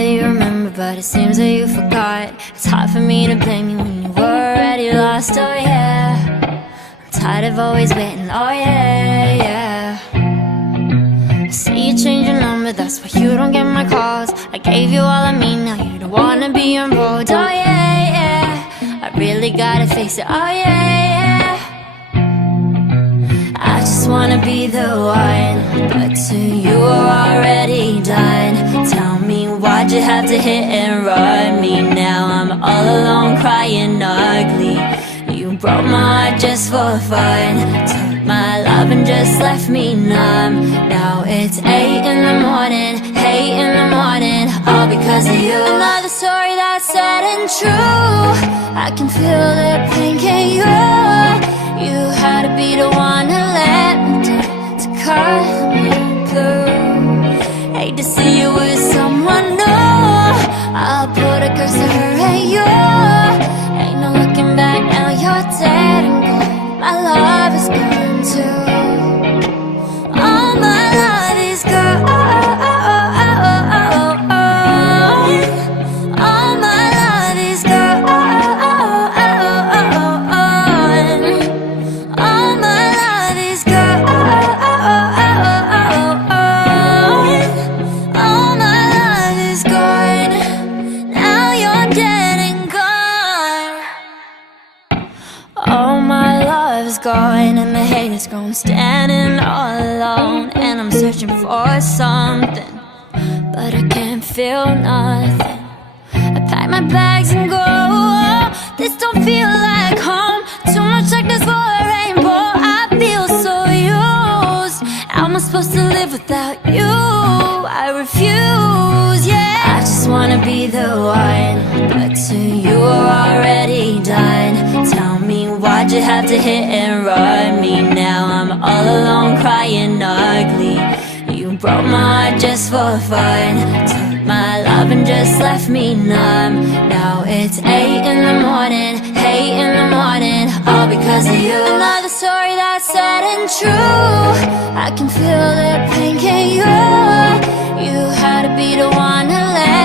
that you remember, but it seems that you forgot. It's hard for me to blame you when you were already lost, oh yeah. I'm tired of always waiting, oh yeah, yeah. I see you change your number, that's why you don't get my calls. I gave you all of me, now you don't wanna be involved, oh yeah, yeah. I really gotta face it, oh yeah, yeah. I just wanna be the one, but to you are already done. Tell me, why'd you have to hit and run me? Now I'm all alone crying ugly. You broke my heart just for fun, took my love and just left me numb. Now it's 8 in the morning, 8 in the morning, all because of you. Another story that's sad and true. I can feel the pain, can you? You had to be the one to let me down, to cut me through. Hate to see you with someone new. I'll put a curse to her and you. Ain't no looking back, now you're dead and gone. My love is gone too. All my love is gone. All my love is gone. All my love is gone. All my love is gone. Now you're dead and gone. All my love is gone, and the hate is gone. Standing all alone, and I'm searching for something, but I can't feel nothing. I pack my bags and go. This don't feel like home. Too much darkness for a rainbow. I feel so used. How am I supposed to live without you? I refuse, yeah. I just wanna be the one, but to you are already done. Tell me, why'd you have to hit and run me? Now I'm all alone crying ugly. You broke my heart just for fun, took my love and just left me numb. Now it's 8 in the morning, 8 in the morning, all because of you. Another story that's sad and true. I can feel the pain, can you? You had to be the one to let